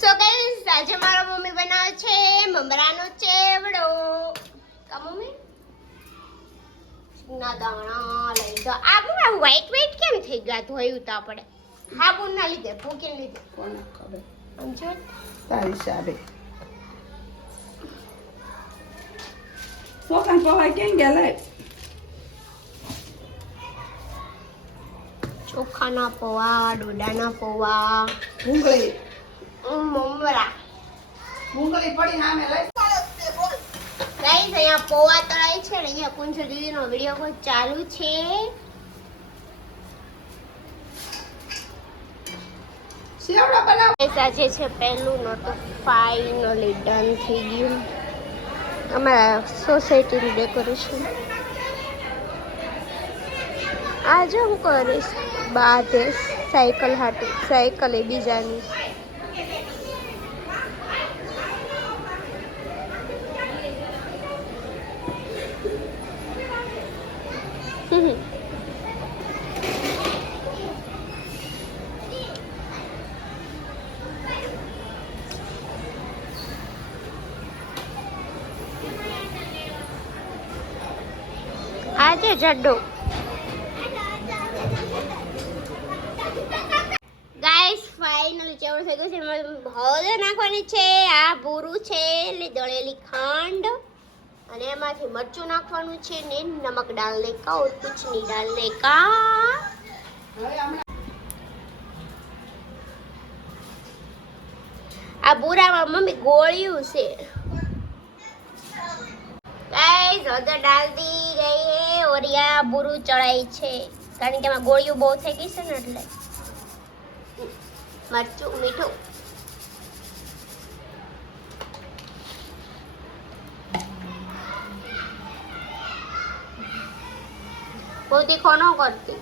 So guys આજે મારા mummy બનાવે છે મમરાનો ચેવડો. કા મમ્મી? ના દાણા લઈ તો આ બહુ વ્હાઈટ વ્હાઈટ કેમ થઈ ગયા? ધોયું તો આપણે હાબુ ના લીધે ભૂકી લીધે. કોને ખબર? સમજો? તારી સાબે સોકાન પવાય કેમ ગયા લે? ચોખાના પૌવા ડોડાના પૌવા. ભૂંગળી મમરા ભૂંગળી પડી નામે લઈ ગાઈસ અહીંયા પોવા તળાય છે ને અહીંયા કુંજ દીદીનો વીડિયો કોલ ચાલુ છે. સેવડા બનાવ. ગાઈસ આજે છે પહેલું નોટું ફાઇનલી ડન થઈ ગયું. અમારા સોસાયટીનું ડેકોરેશન આજે હું કરીશ બાદ સાયકલ હાટે સાયકલ એ બીજાની. આજે જડ્ડો ગાઈસ ફાઇનલ ચેવડો થઈ ગયો છે હળદર નાખવાની છે, આ ભૂરું છે એટલે દળેલી ખાંડ. અને એમાંથી મરચું નાખવાનું છે ને નમક ડાલને કા ઓર કુછ નહીં ડાલને કા આ બુરામાં મમ્મી ગોળ્યું છે. ગાઈસ હળદર ડાલ દી ગઈ હે ઓર યા બુરું ચડાઈ છે. કારણ કે એમાં ગોળિયું બહુ થઈ ગઈ છે ને એટલે. મરચું, મીઠું. બહુ તીખો ન કરતી.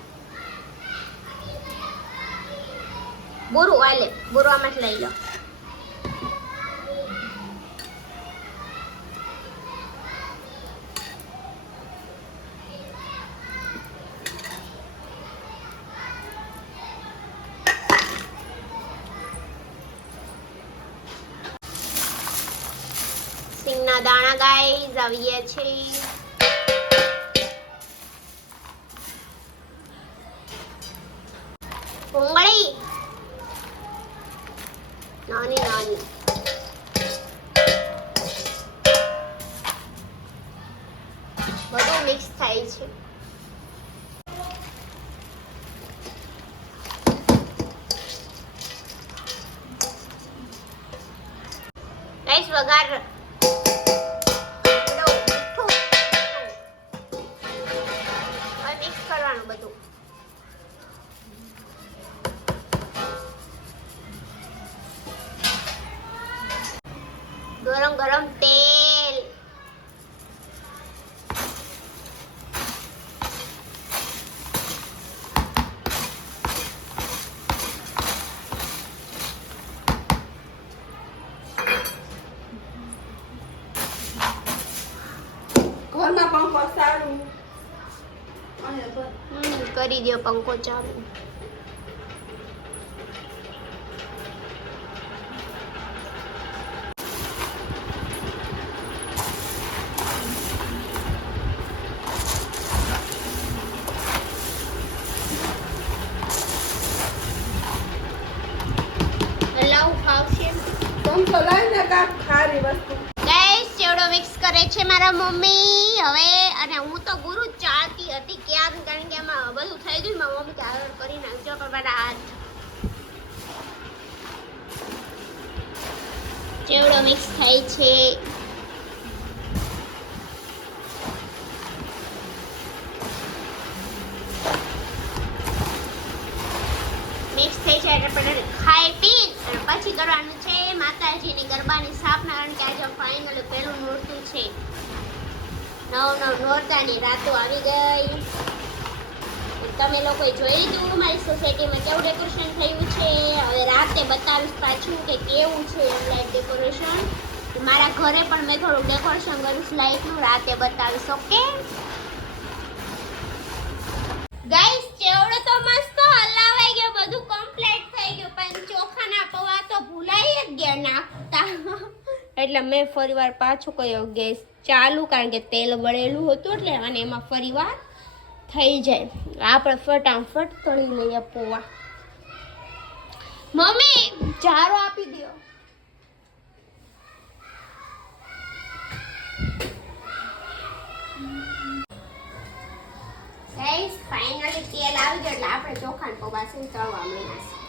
બુરું, આલે, બુરું આમાં લઈ લો. સિંગના દાણા ગાઈઝ આવીએ છીએ ભૂંગળી નાની નાની. બધું મિક્સ થાય છે. વઘાર ગરમ ગરમ તેલ ઘરમાં પંખો સારું અને બસ. હમ, કરી દો પંખો ચાલુ ગાઈસ ચેવડો મિક્સ કરે છે મારા મમ્મી. હવે, અને હું તો ગુરુ જ ચાહતી હતી ક્યાં કારણ કે એમાં બધું થઈ ગયું. મારા મમ્મી કે કરી નાખજો પણ મારા હાથ. ચેવડો મિક્સ થાય છે મિક્સ થઈ છે એટલે આપણે ખાઈ પી અને પછી કરવાનું છે માતાજીની ગરબાની સ્થાપના કારણ કે આજે ફાઇનલ પહેલું નોરતું છે. નવ નવ નોરતાની રાતો આવી ગઈ. તમે લોકોએ જોઈ લીધું મારી સોસાયટીમાં કેવું ડેકોરેશન થયું છે. હવે રાતે બતાવીશ પાછું કે કેવું છે લાઈટ ડેકોરેશન મારા ઘરે પણ મેં થોડું ડેકોરેશન કરીશ લાઈટનું. રાતે બતાવીશ, ઓકે? ગાઈસ ચેવડો તો મસ્ત હલાવાઈ ગયો, બધું કમ્પ્લીટ થઈ ગયું. પણ ચોખાના પૌવા તો ભૂલાઈ જ ગયા, નાખતા. એટલે મેં ફરીવાર પાછું કયો ગેસ ચાલુ, કારણ કે તેલ વળેલું હતું એટલે અને એમાં ફરીવાર થઈ જાય. આપણે ફટાફટ તળી લઈએ પોવા. મમ્મી, જારો આપી દો ગાઈસ ફાઇનલી તેલ આવી ગયું એટલે આપણે ચોખાને પૌવા છે ને તળવા મળ્યા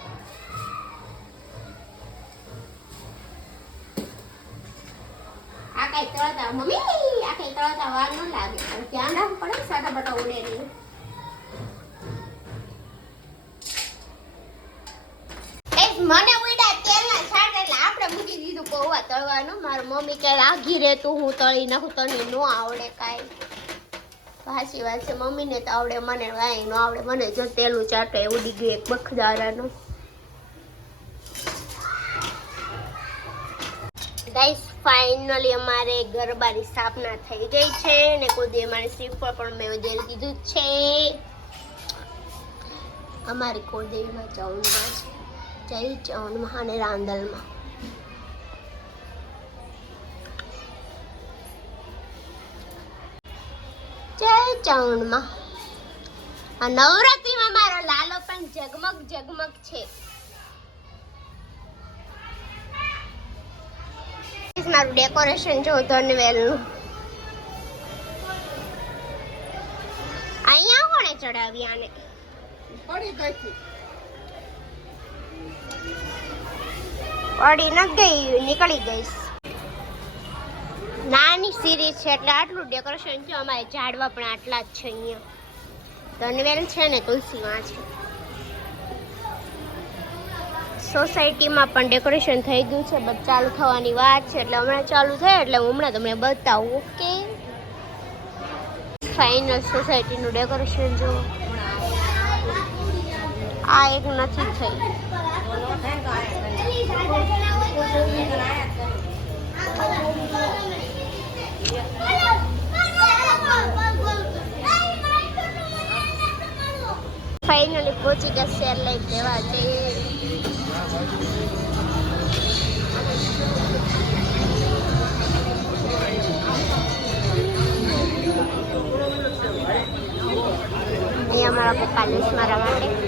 છે આ કઈ મમ્મી આ કઈ તળતા વાર ન લાગે. ધ્યાન રાખવું પડે ને બટા ઉડે મને ઉડા તેલના છાંટ એટલે આપણે મૂકી દીધું પૌવા તળવાનું. મારી મમ્મી કે લાગી રે તું, હું તળી નાખું, તને નો આવડે કાંઈ. ભાસી વાત છે મમ્મીને તો આવડે, મને વાય નો આવડે. મને જો તેલું ચાટે ઉડી ગયું, એક બખદારાનું ગાઈસ ફાઇનલી અમારે ગરબાની સ્થાપના થઈ ગઈ છે અને કોઈ અમારી શ્રીફળ પણ મેં વધેલ કીધું છે. અમારી કોદેવીમાં ચૌનમાં છે. જય ચૌનમાં અને રાંદલમાં જય ચૌનમાં આ નવરાત્રીમાં મારો લાલો પણ ઝગમગ ઝગમગ છે. મારું ડેકોરેશન જો ધનવેલનું અહીંયા કોણે ચડાવી આને પડી ગઈ. પડી ન ગઈ નીકળી ગઈશ નાની સિરીઝ છે એટલે આટલું ડેકોરેશન છે અમારે ઝાડવા પણ આટલા જ છે અહીંયા. ધનવેલ છે ને તુલસીમાં છે. સોસાયટીમાં પણ ડેકોરેશન થઈ ગયું છે. બસ ચાલુ થવાની વાત છે. એટલે હમણાં ચાલુ થાય, એટલે હું હમણાં તમને બતાવું, ઓકે? ફાઇનલ સોસાયટીનું ડેકોરેશન જો. આ એક નથી થઈ. ફાઇનલી પહોંચી ગયા શેર લઈ લેવા જઈએ. અહીંયા મારા પપ્પા લૂસ મારા માટે